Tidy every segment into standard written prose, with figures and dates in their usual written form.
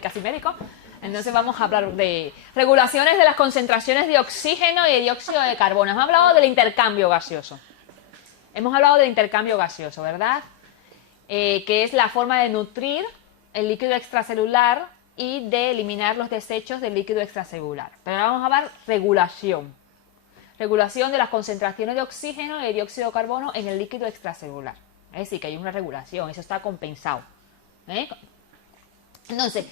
casi médico. Entonces vamos a hablar de regulaciones de las concentraciones de oxígeno y de dióxido de carbono. Hemos hablado del intercambio gaseoso. ¿Verdad? Que es la forma de nutrir el líquido extracelular y de eliminar los desechos del líquido extracelular. Pero ahora vamos a ver regulación. Regulación de las concentraciones de oxígeno y de dióxido de carbono en el líquido extracelular. Es decir, que hay una regulación, eso está compensado. Entonces,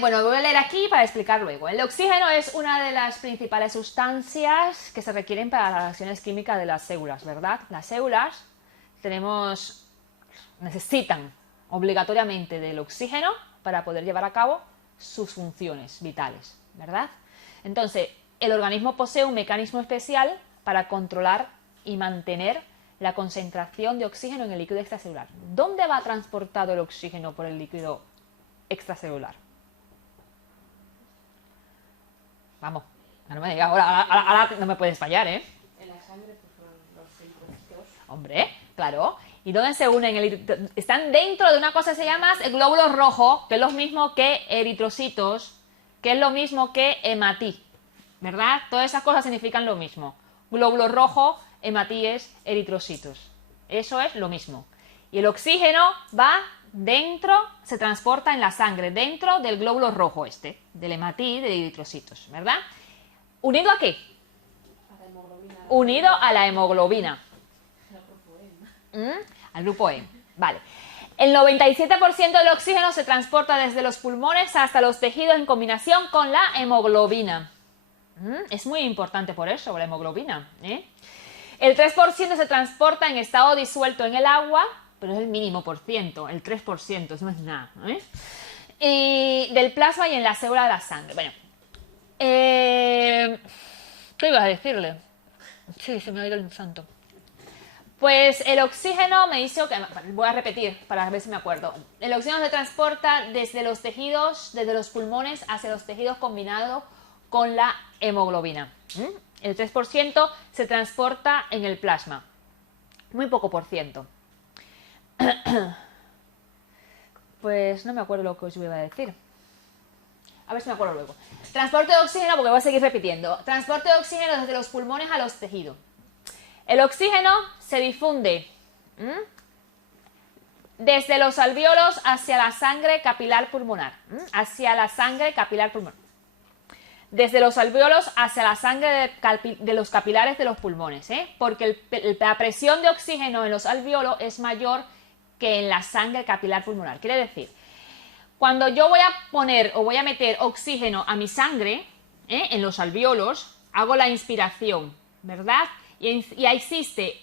bueno, voy a leer aquí para explicar luego. El oxígeno es una de las principales sustancias que se requieren para las reacciones químicas de las células, ¿verdad? Las células necesitan obligatoriamente del oxígeno para poder llevar a cabo sus funciones vitales, ¿verdad? Entonces, el organismo posee un mecanismo especial para controlar y mantener la concentración de oxígeno en el líquido extracelular. ¿Dónde va transportado el oxígeno por el líquido extracelular? Vamos, no me digas, ahora no me puedes fallar, ¿eh? En la sangre, pues son los eritrocitos. Hombre, claro. ¿Y dónde se unen? Están dentro de una cosa que se llama el glóbulo rojo, que es lo mismo que eritrocitos, que es lo mismo que hematí, ¿verdad? Todas esas cosas significan lo mismo. Glóbulo rojo, hematíes, eritrocitos. Eso es lo mismo. Y el oxígeno va dentro, se transporta en la sangre, dentro del glóbulo rojo del hematí, de eritrocitos, ¿verdad? ¿Unido a qué? A la hemoglobina. Unido a la hemoglobina. Al grupo E. Vale. El 97% del oxígeno se transporta desde los pulmones hasta los tejidos en combinación con la hemoglobina. Es muy importante por eso, la hemoglobina. El 3% se transporta en estado disuelto en el agua, pero es el mínimo por ciento, el 3%, eso no es nada. Y del plasma y en la célula de la sangre. Bueno, ¿qué ibas a decirle? Sí, se me ha ido el santo. Pues el oxígeno me dice que, voy a repetir para ver si me acuerdo. El oxígeno se transporta desde los tejidos, desde los pulmones hacia los tejidos combinados con la hemoglobina. El 3% se transporta en el plasma. Muy poco por ciento. Pues no me acuerdo lo que os iba a decir. A ver si me acuerdo luego. Transporte de oxígeno, porque voy a seguir repitiendo. Transporte de oxígeno desde los pulmones a los tejidos. El oxígeno se difunde desde los alvéolos hacia la sangre capilar pulmonar. Desde los alvéolos hacia la sangre de los capilares de los pulmones, porque la presión de oxígeno en los alvéolos es mayor que en la sangre capilar pulmonar. Quiere decir, cuando yo voy a poner o voy a meter oxígeno a mi sangre, en los alvéolos, hago la inspiración, ¿verdad? Y existe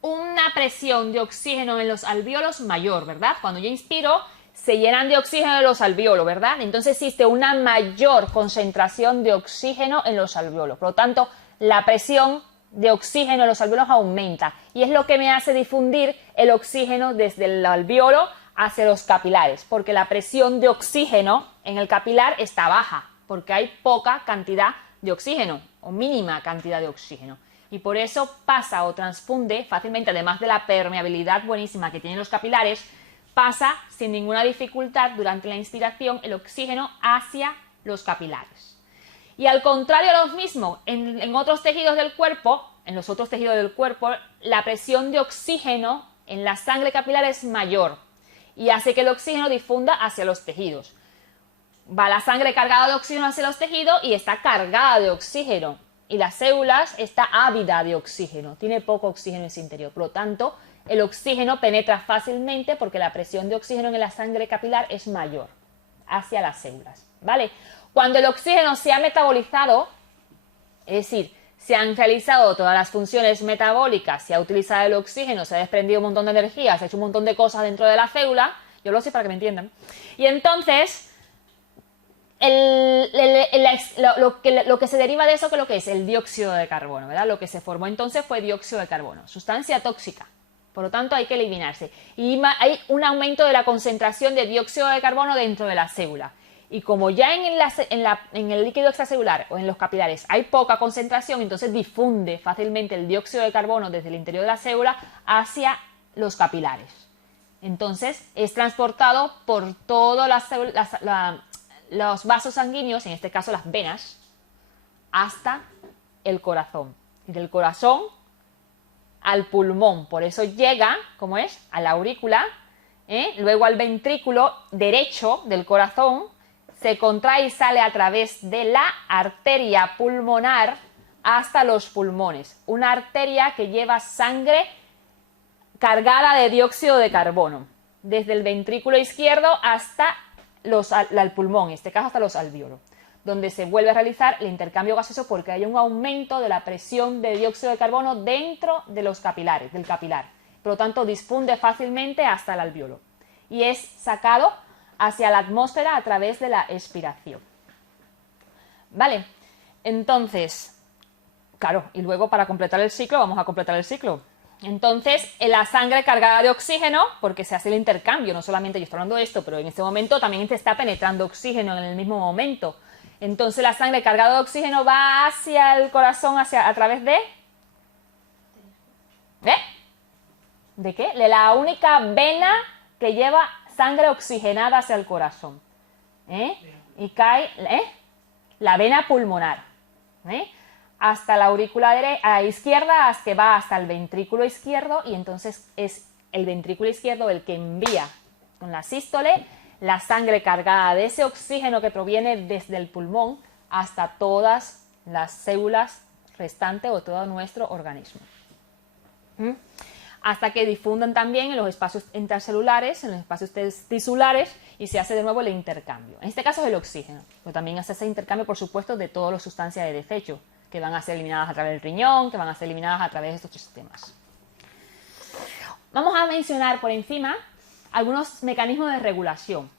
una presión de oxígeno en los alvéolos mayor, ¿verdad? Cuando yo inspiro, se llenan de oxígeno los alvéolos, ¿verdad? Entonces existe una mayor concentración de oxígeno en los alvéolos. Por lo tanto, la presión de oxígeno en los alvéolos aumenta. Y es lo que me hace difundir el oxígeno desde el alvéolo hacia los capilares. Porque la presión de oxígeno en el capilar está baja. Porque hay poca cantidad de oxígeno, o mínima cantidad de oxígeno. Y por eso pasa o transfunde fácilmente, además de la permeabilidad buenísima que tienen los capilares, pasa sin ninguna dificultad durante la inspiración el oxígeno hacia los capilares. Y al contrario de lo mismo, en otros tejidos del cuerpo, la presión de oxígeno en la sangre capilar es mayor y hace que el oxígeno difunda hacia los tejidos. Va la sangre cargada de oxígeno hacia los tejidos y está cargada de oxígeno. Y las células está ávida de oxígeno, tiene poco oxígeno en su interior. Por lo tanto, el oxígeno penetra fácilmente porque la presión de oxígeno en la sangre capilar es mayor hacia las células, ¿vale? Cuando el oxígeno se ha metabolizado, es decir, se han realizado todas las funciones metabólicas, se ha utilizado el oxígeno, se ha desprendido un montón de energía, se ha hecho un montón de cosas dentro de la célula, yo lo sé para que me entiendan, y entonces lo que se deriva de eso, que lo que es el dióxido de carbono, ¿verdad? Lo que se formó entonces fue dióxido de carbono, sustancia tóxica, por lo tanto hay que eliminarse. Y hay un aumento de la concentración de dióxido de carbono dentro de la célula. Y como ya en el líquido extracelular o en los capilares hay poca concentración, entonces difunde fácilmente el dióxido de carbono desde el interior de la célula hacia los capilares. Entonces es transportado por todos los vasos sanguíneos, en este caso las venas, hasta el corazón. Y del corazón al pulmón. Por eso llega, ¿cómo es? A la aurícula, luego al ventrículo derecho del corazón, se contrae y sale a través de la arteria pulmonar hasta los pulmones. Una arteria que lleva sangre cargada de dióxido de carbono, desde el ventrículo izquierdo hasta el pulmón, en este caso hasta los alvéolos, donde se vuelve a realizar el intercambio gaseoso porque hay un aumento de la presión de dióxido de carbono dentro de los capilares, del capilar. Por lo tanto, difunde fácilmente hasta el alvéolo y es sacado hacia la atmósfera a través de la expiración. ¿Vale? Entonces, claro, y luego para completar el ciclo, vamos a completar el ciclo. Entonces, la sangre cargada de oxígeno, porque se hace el intercambio, no solamente yo estoy hablando de esto, pero en este momento también se está penetrando oxígeno en el mismo momento. Entonces la sangre cargada de oxígeno va hacia el corazón, a través de... ¿De qué? De la única vena que lleva sangre oxigenada hacia el corazón. Y cae la vena pulmonar. Hasta la aurícula izquierda, hasta que va hasta el ventrículo izquierdo, y entonces es el ventrículo izquierdo el que envía con la sístole la sangre cargada de ese oxígeno que proviene desde el pulmón hasta todas las células restantes o todo nuestro organismo. Hasta que difunden también en los espacios intercelulares, en los espacios tisulares, y se hace de nuevo el intercambio. En este caso es el oxígeno, pero también hace ese intercambio, por supuesto, de todas las sustancias de desecho, que van a ser eliminadas a través del riñón, que van a ser eliminadas a través de estos sistemas. Vamos a mencionar por encima algunos mecanismos de regulación.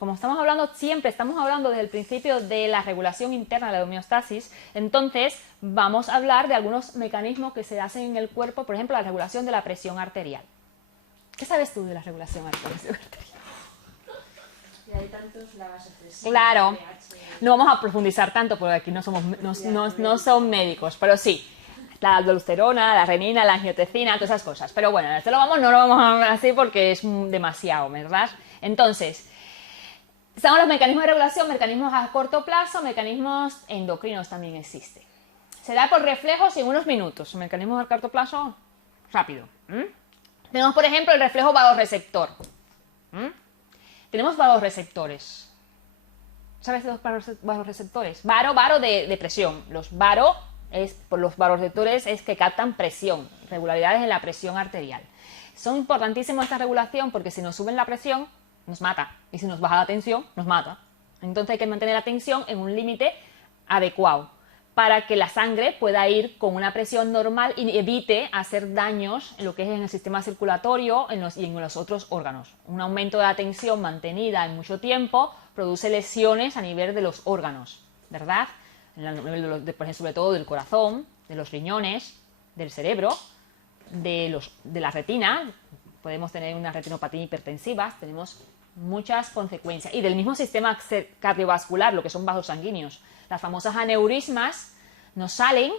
Como estamos hablando siempre, estamos hablando desde el principio de la regulación interna de la homeostasis, entonces vamos a hablar de algunos mecanismos que se hacen en el cuerpo, por ejemplo, la regulación de la presión arterial. ¿Qué sabes tú de la regulación arterial? Y hay tantos lavas excesivas. Claro, no vamos a profundizar tanto porque aquí no son médicos, pero sí. La aldosterona, la renina, la angiotensina, todas esas cosas. Pero bueno, esto no lo vamos a hablar así porque es demasiado, ¿verdad? Entonces, están los mecanismos de regulación, mecanismos a corto plazo, mecanismos endocrinos también existen. Se da por reflejos en unos minutos. Mecanismos a corto plazo, rápido. Tenemos, por ejemplo, el reflejo vagoreceptor. Tenemos vagoreceptores. ¿Sabes de los vagoreceptores? Varo de presión. Los vagoreceptores es que captan presión, regularidades en la presión arterial. Son importantísimos esta regulación porque si nos suben la presión, nos mata. Y si nos baja la tensión, nos mata. Entonces hay que mantener la tensión en un límite adecuado para que la sangre pueda ir con una presión normal y evite hacer daños en lo que es en el sistema circulatorio y en los otros órganos. Un aumento de la tensión mantenida en mucho tiempo produce lesiones a nivel de los órganos, ¿verdad? Por ejemplo, sobre todo del corazón, de los riñones, del cerebro, de la retina. Podemos tener una retinopatía hipertensiva, tenemos muchas consecuencias. Y del mismo sistema cardiovascular, lo que son vasos sanguíneos. Las famosas aneurismas nos salen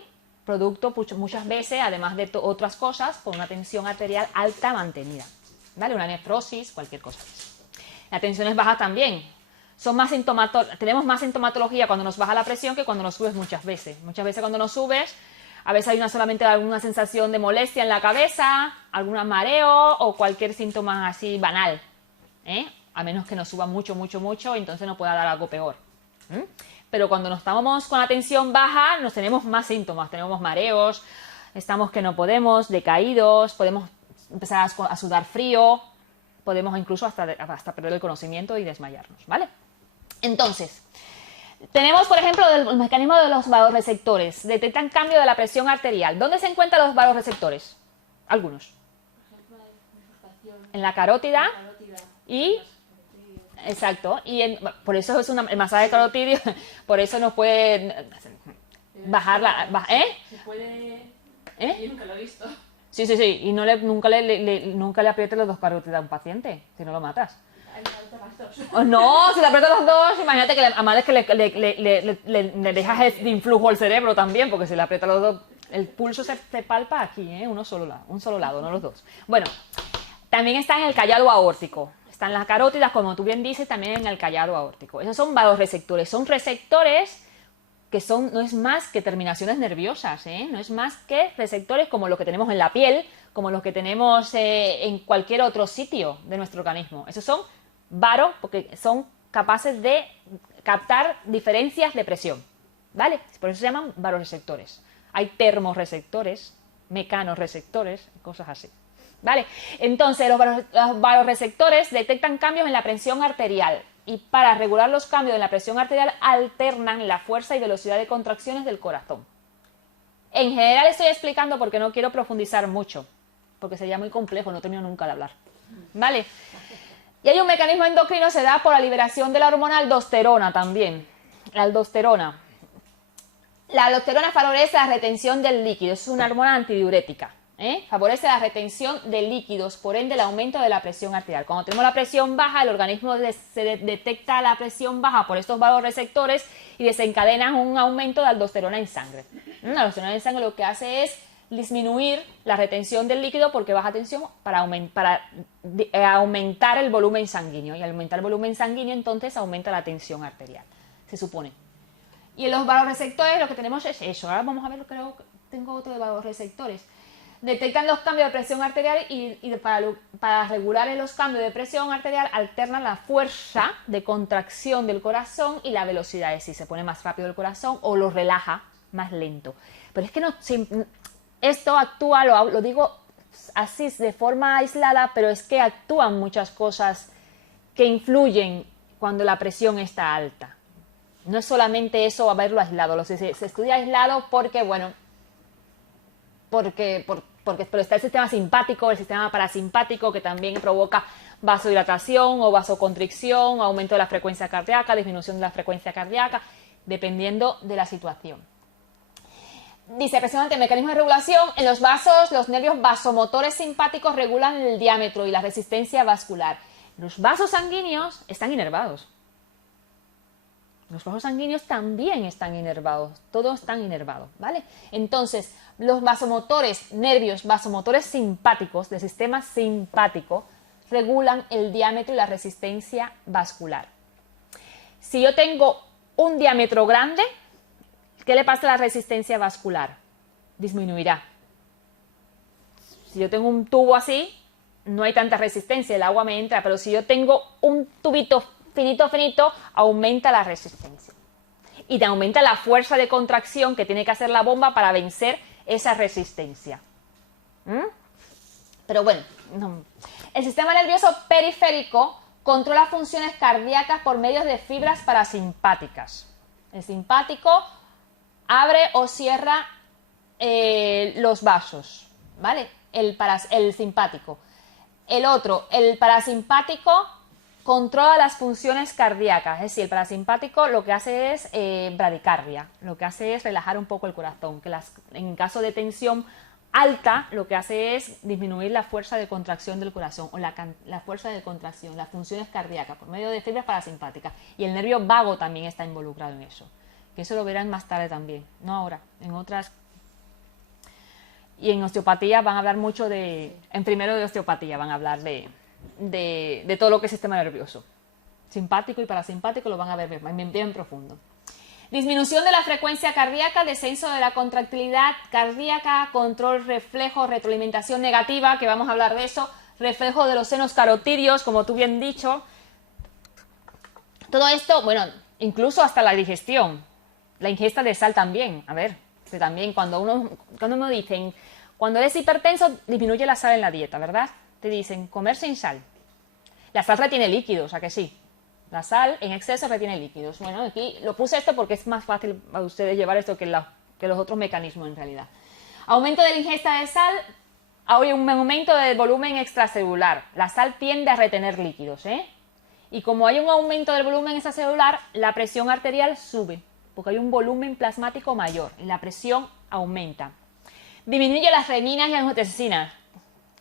producto muchas veces, además de otras cosas, por una tensión arterial alta mantenida. ¿Vale? Una nefrosis, cualquier cosa. La tensión es baja también. Tenemos más sintomatología cuando nos baja la presión que cuando nos subes muchas veces. Muchas veces cuando nos subes, a veces hay solamente alguna sensación de molestia en la cabeza, algún mareo o cualquier síntoma así banal. A menos que nos suba mucho, entonces nos pueda dar algo peor. Pero cuando nos estamos con la tensión baja, nos tenemos más síntomas. Tenemos mareos, estamos que no podemos, decaídos, podemos empezar a sudar frío, podemos incluso hasta perder el conocimiento y desmayarnos, ¿vale? Entonces, tenemos, por ejemplo, el mecanismo de los vagoreceptores. Detectan cambio de la presión arterial. ¿Dónde se encuentran los vagoreceptores? Algunos. Por ejemplo, hay bifurcación. En la carótida La carótida. y... Exacto. Y por eso es el masaje carotidio, por eso nos puede bajar la... Se puede... ¿Eh? Yo nunca lo he visto. Sí. Y nunca le aprietes los dos carótidas a un paciente, si no lo matas. Hay que apretar las dos. Oh, no, si le aprietas los dos, imagínate que además es que le dejas el influjo al cerebro también, porque si le aprietas los dos, el pulso se palpa aquí, un solo lado, no los dos. Bueno, También está en el callado aórtico. Están las carótidas, como tú bien dices, también en el callado aórtico. Esos son vasoreceptores. Son receptores que no es más que terminaciones nerviosas, ¿eh? No es más que receptores como los que tenemos en la piel, como los que tenemos en cualquier otro sitio de nuestro organismo. Esos son varos porque son capaces de captar diferencias de presión, ¿vale? Por eso se llaman vasoreceptores. Hay termorreceptores, mecanorreceptores, cosas así, ¿vale? Entonces, los vasoreceptores detectan cambios en la presión arterial y para regular los cambios en la presión arterial alternan la fuerza y velocidad de contracciones del corazón. En general estoy explicando porque no quiero profundizar mucho, porque sería muy complejo, no termino nunca de hablar, ¿vale? Y hay un mecanismo endocrino, se da por la liberación de la hormona aldosterona también, la aldosterona. La aldosterona favorece la retención del líquido, es una hormona antidiurética, ¿eh? Favorece la retención de líquidos, por ende el aumento de la presión arterial. Cuando tenemos la presión baja, el organismo detecta la presión baja por estos vasoreceptores y desencadena un aumento de aldosterona en sangre. La aldosterona en sangre lo que hace es disminuir la retención del líquido porque baja tensión para aumentar el volumen sanguíneo. Y al aumentar el volumen sanguíneo, entonces aumenta la tensión arterial, se supone. Y en los vasoreceptores lo que tenemos es eso. Ahora vamos a ver, creo que tengo otro de vasoreceptores. Detectan los cambios de presión arterial y para regular los cambios de presión arterial alternan la fuerza de contracción del corazón y la velocidad, es decir, se pone más rápido el corazón o lo relaja más lento. Pero es que no, esto actúa, lo digo así de forma aislada, pero es que actúan muchas cosas que influyen cuando la presión está alta. No es solamente eso, a verlo aislado, se estudia aislado porque, bueno, pero está el sistema simpático, el sistema parasimpático que también provoca vasodilatación o vasoconstricción, aumento de la frecuencia cardíaca, disminución de la frecuencia cardíaca, dependiendo de la situación. Dice, precisamente el mecanismo de regulación, en los vasos, los nervios vasomotores simpáticos regulan el diámetro y la resistencia vascular. Los vasos sanguíneos están inervados. Los vasos sanguíneos también están inervados, todos están inervados, ¿vale? Entonces, los vasomotores, nervios vasomotores simpáticos del sistema simpático regulan el diámetro y la resistencia vascular. Si yo tengo un diámetro grande, ¿qué le pasa a la resistencia vascular? Disminuirá. Si yo tengo un tubo así, no hay tanta resistencia, el agua me entra, pero si yo tengo un tubito finito, aumenta la resistencia. Y te aumenta la fuerza de contracción que tiene que hacer la bomba para vencer esa resistencia. Pero bueno, no. El sistema nervioso periférico controla funciones cardíacas por medio de fibras parasimpáticas. El simpático abre o cierra los vasos, ¿vale? El simpático. El otro, el parasimpático, controla las funciones cardíacas, es decir, el parasimpático lo que hace es bradicardia, lo que hace es relajar un poco el corazón, que en caso de tensión alta lo que hace es disminuir la fuerza de contracción del corazón o la fuerza de contracción, las funciones cardíacas por medio de fibras parasimpáticas. Y el nervio vago también está involucrado en eso, que eso lo verán más tarde también, no ahora, en otras. Y en osteopatía van a hablar mucho en primero de osteopatía van a hablar de todo lo que es sistema nervioso. Simpático y parasimpático lo van a ver bien profundo. Disminución de la frecuencia cardíaca, descenso de la contractilidad cardíaca, control reflejo, retroalimentación negativa, que vamos a hablar de eso, reflejo de los senos carotídeos, como tú bien dicho. Todo esto, bueno, incluso hasta la digestión, la ingesta de sal también. A ver, que también cuando uno dicen, cuando eres hipertenso, disminuye la sal en la dieta, ¿verdad? Te dicen comer sin sal. La sal retiene líquidos, ¿a que sí? La sal en exceso retiene líquidos. Bueno, aquí lo puse esto porque es más fácil para ustedes llevar esto que los otros mecanismos en realidad. Aumento de la ingesta de sal, hay un aumento del volumen extracelular. La sal tiende a retener líquidos, ¿eh? Y como hay un aumento del volumen extracelular, la presión arterial sube, porque hay un volumen plasmático mayor y la presión aumenta. Disminuye las reninas y angiotensina,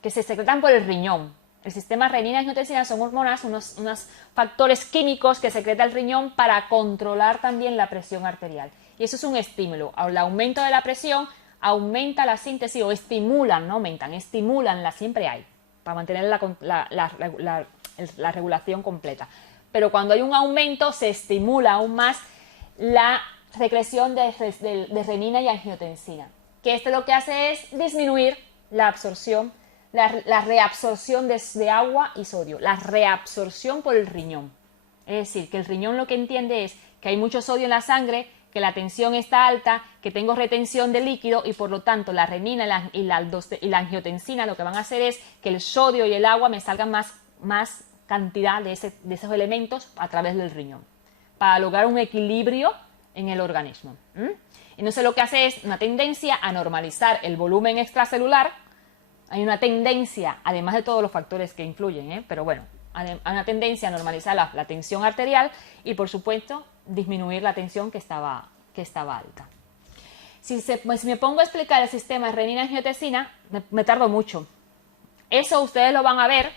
que se secretan por el riñón. El sistema renina y angiotensina son hormonas, unos factores químicos que secreta el riñón para controlar también la presión arterial. Y eso es un estímulo. Al aumento de la presión, aumenta la síntesis o estimulan, no aumentan, estimulan, siempre hay, para mantener la regulación completa. Pero cuando hay un aumento se estimula aún más la secreción de renina y angiotensina, que esto lo que hace es disminuir la absorción, la reabsorción de agua y sodio, la reabsorción por el riñón. Es decir, que el riñón lo que entiende es que hay mucho sodio en la sangre, que la tensión está alta, que tengo retención de líquido y por lo tanto la renina y la angiotensina lo que van a hacer es que el sodio y el agua me salgan más cantidad de esos elementos a través del riñón, para lograr un equilibrio en el organismo. Entonces lo que hace es una tendencia a normalizar el volumen extracelular. Hay una tendencia, además de todos los factores que influyen, pero bueno, hay una tendencia a normalizar la tensión arterial y por supuesto disminuir la tensión que estaba alta. Si me pongo a explicar el sistema renina-angiotensina, me tardo mucho. Eso ustedes lo van a ver.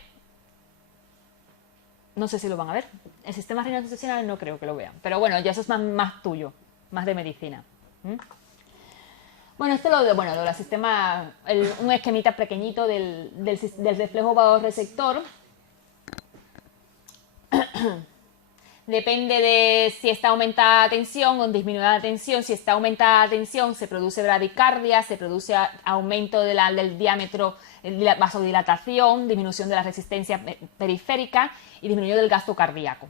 No sé si lo van a ver. El sistema renina-angiotensina no creo que lo vean. Pero bueno, ya eso es más tuyo, más de medicina. Bueno, esto es lo de la sistema, un esquemita pequeñito del reflejo vasoreceptor. Depende de si está aumentada la tensión o disminuida la tensión. Si está aumentada la tensión se produce bradicardia, se produce aumento del diámetro, vasodilatación, disminución de la resistencia periférica y disminución del gasto cardíaco,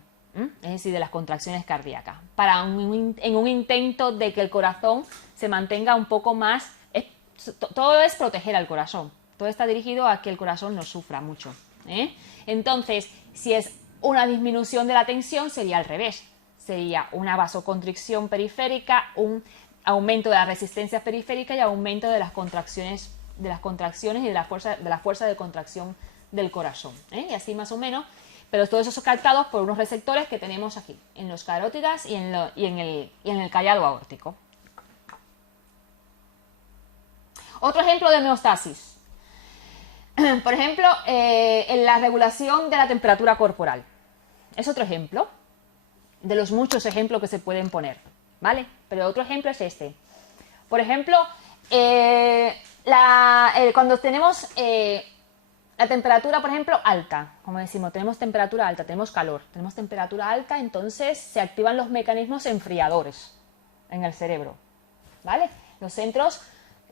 es decir, de las contracciones cardíacas, en un intento de que el corazón se mantenga un poco más. Todo es proteger al corazón, todo está dirigido a que el corazón no sufra mucho. Entonces, si es una disminución de la tensión, sería al revés. Sería una vasoconstricción periférica, un aumento de la resistencia periférica y aumento de las contracciones y de la fuerza de contracción del corazón. Y así más o menos. Pero todo eso es captado por unos receptores que tenemos aquí, en los carótidas y en el callado aórtico. Otro ejemplo de homeostasis. Por ejemplo, en la regulación de la temperatura corporal. Es otro ejemplo de los muchos ejemplos que se pueden poner, ¿vale? Pero otro ejemplo es este. Por ejemplo, cuando tenemos la temperatura, por ejemplo, alta, como decimos, tenemos temperatura alta, tenemos calor, tenemos temperatura alta, entonces se activan los mecanismos enfriadores en el cerebro, ¿vale? Los centros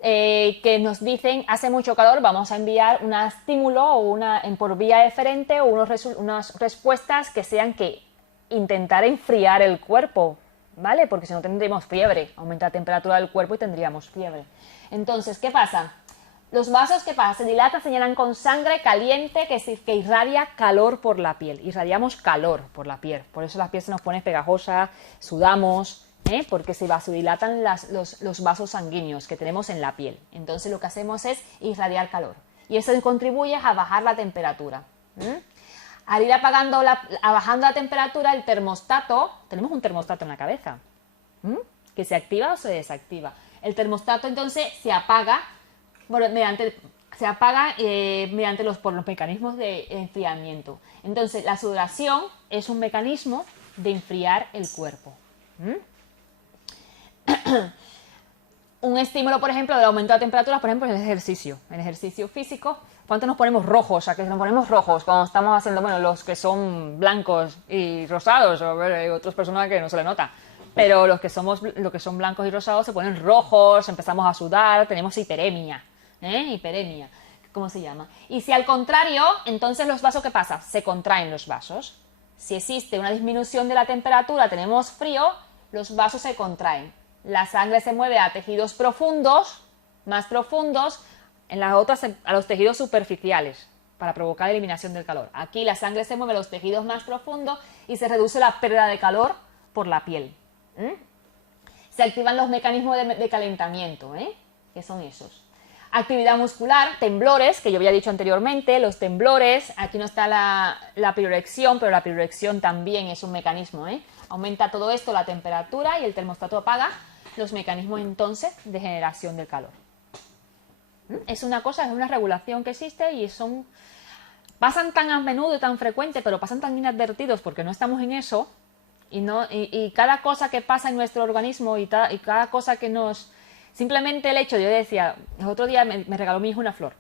que nos dicen hace mucho calor, vamos a enviar un estímulo o por vía eferente o unas respuestas que sean que intentar enfriar el cuerpo, ¿vale? Porque si no tendríamos fiebre, aumenta la temperatura del cuerpo y tendríamos fiebre. Entonces, ¿qué pasa? Los vasos, ¿qué pasa? Se dilatan, se llenan con sangre caliente que irradia calor por la piel. Irradiamos calor por la piel, por eso la piel se nos pone pegajosa, sudamos, porque se vasodilatan los vasos sanguíneos que tenemos en la piel. Entonces lo que hacemos es irradiar calor y eso contribuye a bajar la temperatura. Al ir bajando la temperatura, el termostato, tenemos un termostato en la cabeza, que se activa o se desactiva. El termostato entonces se apaga mediante por los mecanismos de enfriamiento. Entonces la sudoración es un mecanismo de enfriar el cuerpo. Un estímulo, por ejemplo, del aumento de la temperatura, por ejemplo, en el ejercicio físico. ¿Cuánto nos ponemos rojos? ¿A qué nos ponemos rojos cuando estamos haciendo, los que son blancos y rosados, o hay otras personas que no se le nota, pero los que son blancos y rosados se ponen rojos, empezamos a sudar, tenemos hiperemia, ¿cómo se llama? Y si al contrario, entonces los vasos, ¿qué pasa? Se contraen los vasos. Si existe una disminución de la temperatura, tenemos frío, los vasos se contraen. La sangre se mueve a tejidos profundos, más profundos, en las otras a los tejidos superficiales para provocar la eliminación del calor. Aquí la sangre se mueve a los tejidos más profundos y se reduce la pérdida de calor por la piel. Se activan los mecanismos de calentamiento, que son esos. Actividad muscular, temblores, que yo había dicho anteriormente, los temblores, aquí no está la pirorexión, pero la pirorexión también es un mecanismo, Aumenta todo esto la temperatura y el termostato apaga los mecanismos entonces de generación del calor. Es una regulación que existe y pasan tan a menudo y tan frecuente, pero pasan tan inadvertidos porque no estamos en eso y cada cosa que pasa en nuestro organismo y cada cosa que simplemente el hecho, yo decía, el otro día me regaló mi hijo una flor.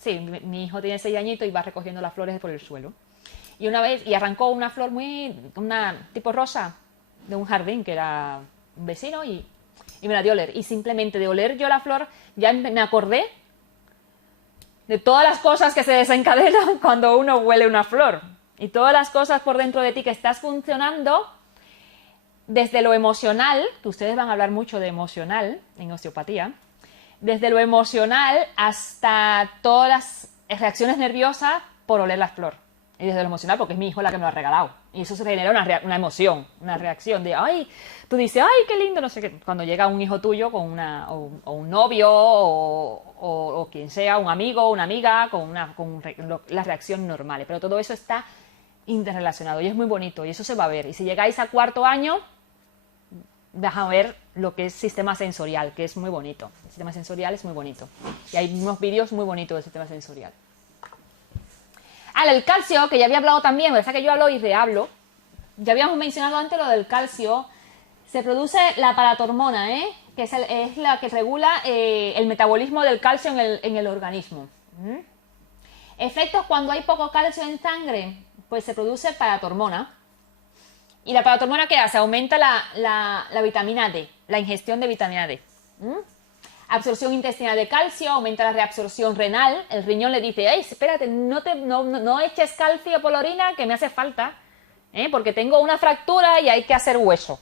Sí, mi hijo tiene 6 añitos y va recogiendo las flores por el suelo. Y una vez, y arrancó una flor una tipo rosa de un jardín que era un vecino y me la dio a oler. Y simplemente de oler yo la flor ya me acordé de todas las cosas que se desencadenan cuando uno huele una flor. Y todas las cosas por dentro de ti que estás funcionando desde lo emocional, que ustedes van a hablar mucho de emocional en osteopatía, desde lo emocional hasta todas las reacciones nerviosas por oler la flor. Y desde lo emocional, porque es mi hijo la que me lo ha regalado. Y eso se genera una emoción, una reacción de, ay, tú dices, ay, qué lindo, no sé qué. Cuando llega un hijo tuyo con o un novio o quien sea, un amigo, una amiga, con las reacciones normales. Pero todo eso está interrelacionado y es muy bonito y eso se va a ver. Y si llegáis a 4º año, vas a ver lo que es sistema sensorial, que es muy bonito. El sistema sensorial es muy bonito. Y hay unos vídeos muy bonitos del sistema sensorial. El calcio, que ya había hablado también, verdad que yo hablo y rehablo. Ya habíamos mencionado antes lo del calcio. Se produce la paratormona, que es la que regula el metabolismo del calcio en el organismo. Efectos cuando hay poco calcio en sangre, pues se produce paratormona. ¿Y la paratormona qué hace? Aumenta la vitamina D, la ingestión de vitamina D. Absorción intestinal de calcio, aumenta la reabsorción renal. El riñón le dice, ¡ay, espérate, no eches calcio por la orina que me hace falta! Porque tengo una fractura y hay que hacer hueso.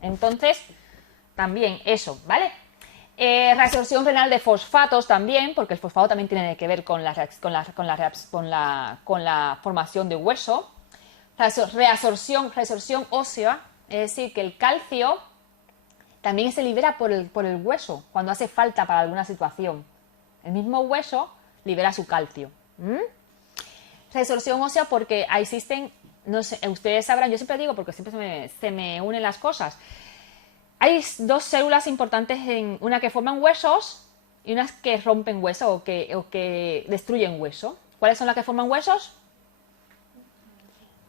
Entonces, también eso, ¿vale? Reabsorción renal de fosfatos también, porque el fosfato también tiene que ver con la formación de hueso. Reabsorción ósea, es decir, que el calcio también se libera por el hueso cuando hace falta para alguna situación. El mismo hueso libera su calcio. Reabsorción ósea porque existen, no sé, ustedes sabrán, yo siempre digo porque siempre se me unen las cosas. Hay 2 células importantes, una que forman huesos y unas que rompen hueso o que destruyen hueso. ¿Cuáles son las que forman huesos?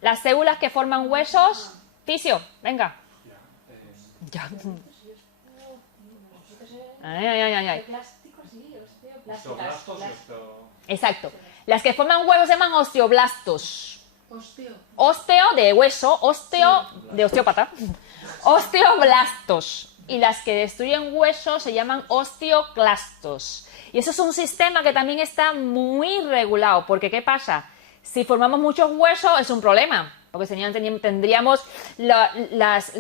Las células que forman huesos. Ticio, venga. Ya. Ay. Exacto. Las que forman huesos se llaman osteoblastos. Osteo de hueso, osteo de osteópata. Osteoblastos. Y las que destruyen huesos se llaman osteoclastos. Y eso es un sistema que también está muy regulado. Porque ¿qué pasa? Si formamos muchos huesos es un problema. Porque tendríamos las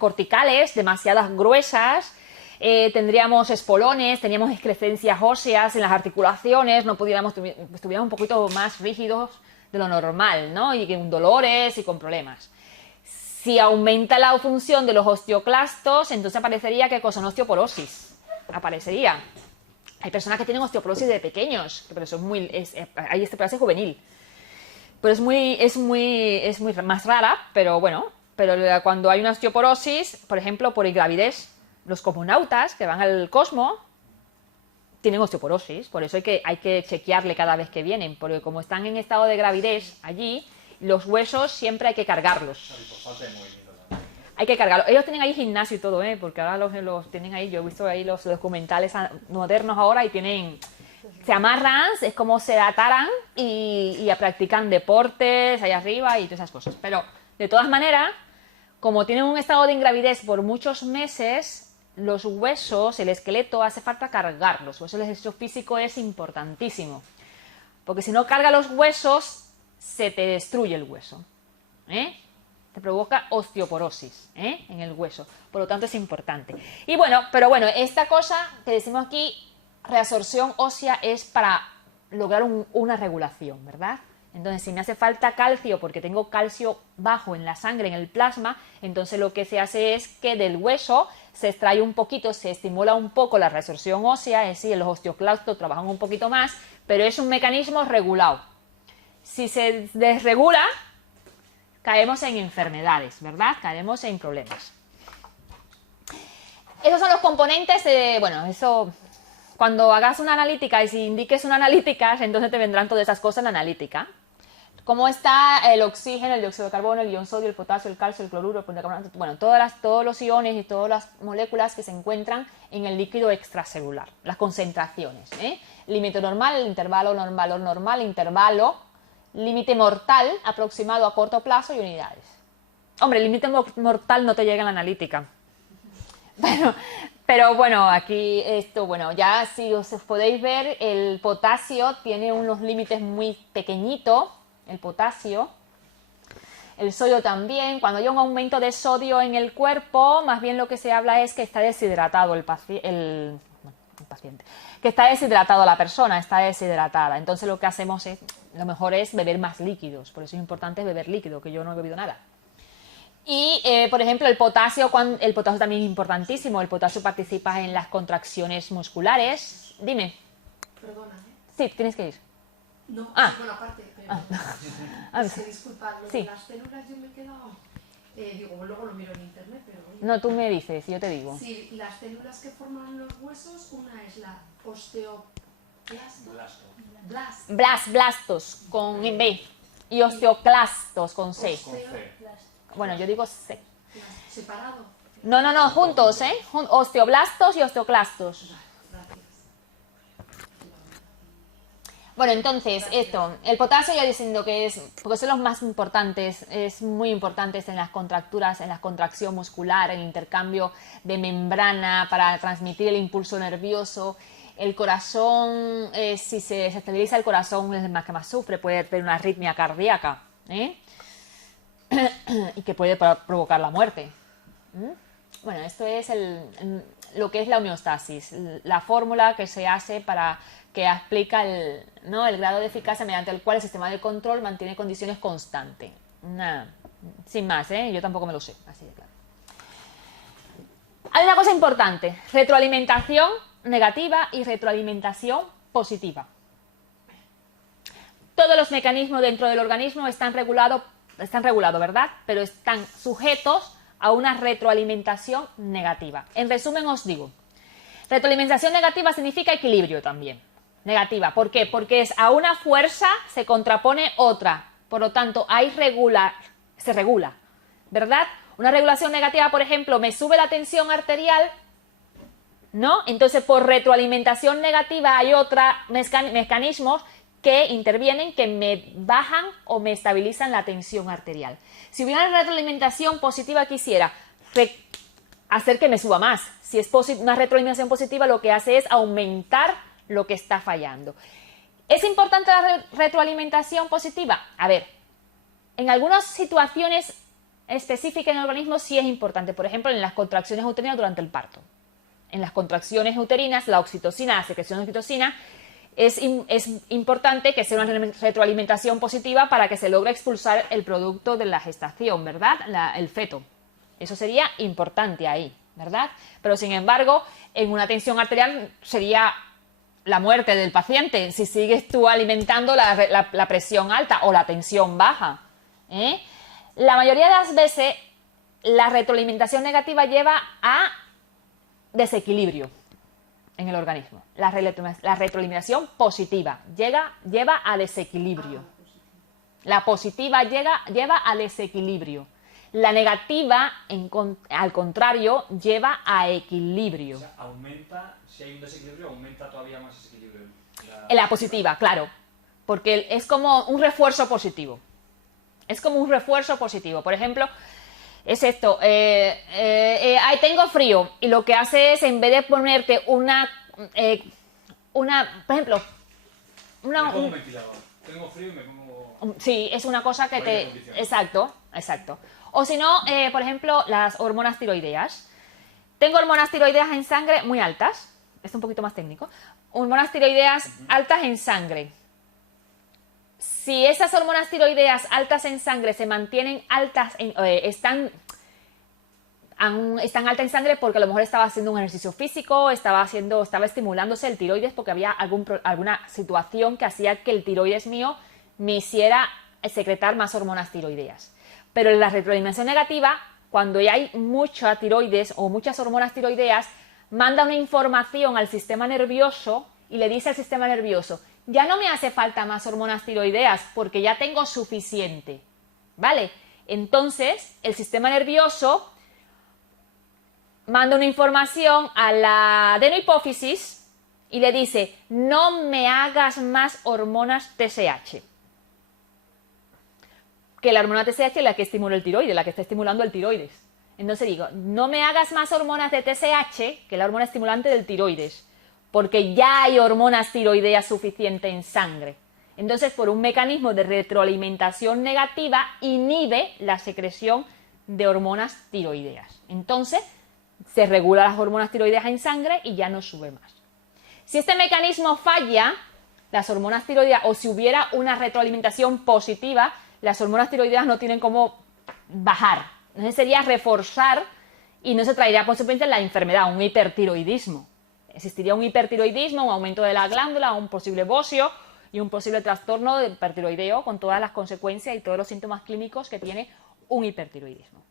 corticales demasiadas gruesas. Tendríamos espolones, teníamos excrescencias óseas en las articulaciones, estuviéramos un poquito más rígidos de lo normal, ¿no? Y con dolores y con problemas. Si aumenta la función de los osteoclastos, entonces aparecería ¿qué cosa? Una osteoporosis. Aparecería. Hay personas que tienen osteoporosis de pequeños, pero eso hay osteoporosis juvenil. Pero es muy más rara, pero bueno. Pero cuando hay una osteoporosis, por ejemplo, por ingravidez, los cosmonautas que van al cosmos tienen osteoporosis, por eso hay que chequearle cada vez que vienen, porque como están en estado de gravidez allí, los huesos siempre hay que cargarlos. Hay que cargarlos. Ellos tienen ahí gimnasio y todo, porque ahora los tienen ahí, yo he visto ahí los documentales modernos ahora y se amarran, es como se ataran y practican deportes ahí arriba y todas esas cosas. Pero, de todas maneras, como tienen un estado de ingravidez por muchos meses, los huesos, el esqueleto, hace falta cargarlos. Por eso el ejercicio físico es importantísimo. Porque si no carga los huesos, se te destruye el hueso. Te provoca osteoporosis en el hueso. Por lo tanto, es importante. Y bueno, esta cosa que decimos aquí, reabsorción ósea, es para lograr una regulación, ¿verdad? Entonces, si me hace falta calcio porque tengo calcio bajo en la sangre, en el plasma, entonces lo que se hace es que del hueso se extrae un poquito, se estimula un poco la reabsorción ósea, es decir, los osteoclastos trabajan un poquito más, pero es un mecanismo regulado. Si se desregula, caemos en enfermedades, ¿verdad? Caemos en problemas. Esos son los componentes de, eso, cuando hagas una analítica y si indiques una analítica, entonces te vendrán todas esas cosas en la analítica. ¿Cómo está el oxígeno, el dióxido de carbono, el ion sodio, el potasio, el calcio, el cloruro, el policarbonato? Bueno, todos los iones y todas las moléculas que se encuentran en el líquido extracelular, las concentraciones. límite normal, intervalo, valor normal, intervalo, límite mortal aproximado a corto plazo y unidades. Hombre, el límite mortal no te llega en la analítica. Pero bueno, aquí esto, bueno, ya si os podéis ver, el potasio tiene unos límites muy pequeñitos, el potasio. El sodio también. Cuando hay un aumento de sodio en el cuerpo, más bien lo que se habla es que está deshidratado el paciente, que está deshidratado la persona, está deshidratada. Entonces lo que hacemos es, lo mejor es beber más líquidos. Por eso es importante beber líquido, que yo no he bebido nada. Y, por ejemplo, el potasio también es importantísimo. El potasio participa en las contracciones musculares. Dime. Perdona, ¿eh? Sí, tienes que ir. No, bueno, aparte, pero... Es que disculpad, lo de las células yo me he quedado... digo, luego lo miro en internet, pero... No, tú me dices, yo te digo. Sí, las células que forman los huesos, una es la Blastos, con B. Y osteoclastos, con C. Bueno, yo digo C. ¿Separado? No, juntos, ¿eh? Osteoblastos y osteoclastos. Bueno, entonces, el potasio ya diciendo que es, porque son los más importantes, es muy importantes en las contracturas, en la contracción muscular, el intercambio de membrana para transmitir el impulso nervioso. El corazón, si se estabiliza el corazón, es el más que más sufre, puede tener una arritmia cardíaca, ¿eh? Y que puede provocar la muerte. Bueno, esto es lo que es la homeostasis, la fórmula que se hace para que explica el grado de eficacia mediante el cual el sistema de control mantiene condiciones constantes. Sin más, yo tampoco me lo sé, así de claro. Hay una cosa importante, retroalimentación negativa y retroalimentación positiva. Todos los mecanismos dentro del organismo están regulados, ¿verdad? Pero están sujetos a una retroalimentación negativa. En resumen os digo, retroalimentación negativa significa equilibrio también. Negativa, ¿por qué? Porque a una fuerza se contrapone otra, por lo tanto se regula, ¿verdad? Una regulación negativa, por ejemplo, me sube la tensión arterial, ¿no? Entonces por retroalimentación negativa hay otros mecanismos que intervienen, que me bajan o me estabilizan la tensión arterial. Si hubiera una retroalimentación positiva, quisiera hacer que me suba más. Si es una retroalimentación positiva, lo que hace es aumentar lo que está fallando. ¿Es importante la retroalimentación positiva? A ver, en algunas situaciones específicas en el organismo sí es importante. Por ejemplo, en las contracciones uterinas durante el parto. En las contracciones uterinas, la oxitocina, la secreción de oxitocina, es importante que sea una retroalimentación positiva para que se logre expulsar el producto de la gestación, ¿verdad? El feto. Eso sería importante ahí, ¿verdad? Pero sin embargo, en una tensión arterial sería la muerte del paciente si sigues tú alimentando la presión alta o la tensión baja, ¿eh? La mayoría de las veces la retroalimentación negativa lleva a desequilibrio en el organismo. La retroalimentación positiva lleva a desequilibrio. La positiva lleva a desequilibrio. La negativa, al contrario, lleva a equilibrio. O sea, si hay un desequilibrio, aumenta todavía más ese equilibrio. La positiva, claro. Porque es como un refuerzo positivo. Es como un refuerzo positivo. Por ejemplo, es esto. Tengo frío. Y lo que hace es, en vez de ponerte por ejemplo, me pongo un ventilador. Tengo frío y me pongo... Sí, es una cosa que te... Exacto. O si no, por ejemplo, las hormonas tiroideas. Tengo hormonas tiroideas en sangre muy altas. Es un poquito más técnico. Hormonas tiroideas altas en sangre. Si esas hormonas tiroideas altas en sangre se mantienen altas, están altas en sangre porque a lo mejor estaba haciendo un ejercicio físico, estaba estimulándose el tiroides porque había alguna situación que hacía que el tiroides mío me hiciera secretar más hormonas tiroideas. Pero en la retroalimentación negativa, cuando ya hay mucha tiroides o muchas hormonas tiroideas, manda una información al sistema nervioso y le dice al sistema nervioso, ya no me hace falta más hormonas tiroideas porque ya tengo suficiente, ¿vale? Entonces, el sistema nervioso manda una información a la adenohipófisis y le dice, no me hagas más hormonas TSH. Que la hormona TSH es la que estimula el tiroides, la que está estimulando el tiroides. Entonces digo, no me hagas más hormonas de TSH, que es la hormona estimulante del tiroides, porque ya hay hormonas tiroideas suficientes en sangre. Entonces, por un mecanismo de retroalimentación negativa, inhibe la secreción de hormonas tiroideas. Entonces, se regula las hormonas tiroideas en sangre y ya no sube más. Si este mecanismo falla, las hormonas tiroideas, o si hubiera una retroalimentación positiva, las hormonas tiroideas no tienen cómo bajar. Entonces sería reforzar y no se traería consecuencias la enfermedad, un hipertiroidismo. Existiría un hipertiroidismo, un aumento de la glándula, un posible bocio y un posible trastorno de hipertiroideo con todas las consecuencias y todos los síntomas clínicos que tiene un hipertiroidismo.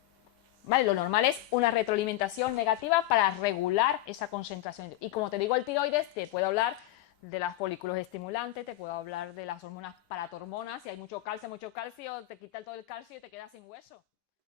¿Vale? Lo normal es una retroalimentación negativa para regular esa concentración. Y como te digo, el tiroides te puede hablar de las folículos estimulantes, te puedo hablar de las hormonas paratormonas, si hay mucho calcio, te quita todo el calcio y te quedas sin hueso.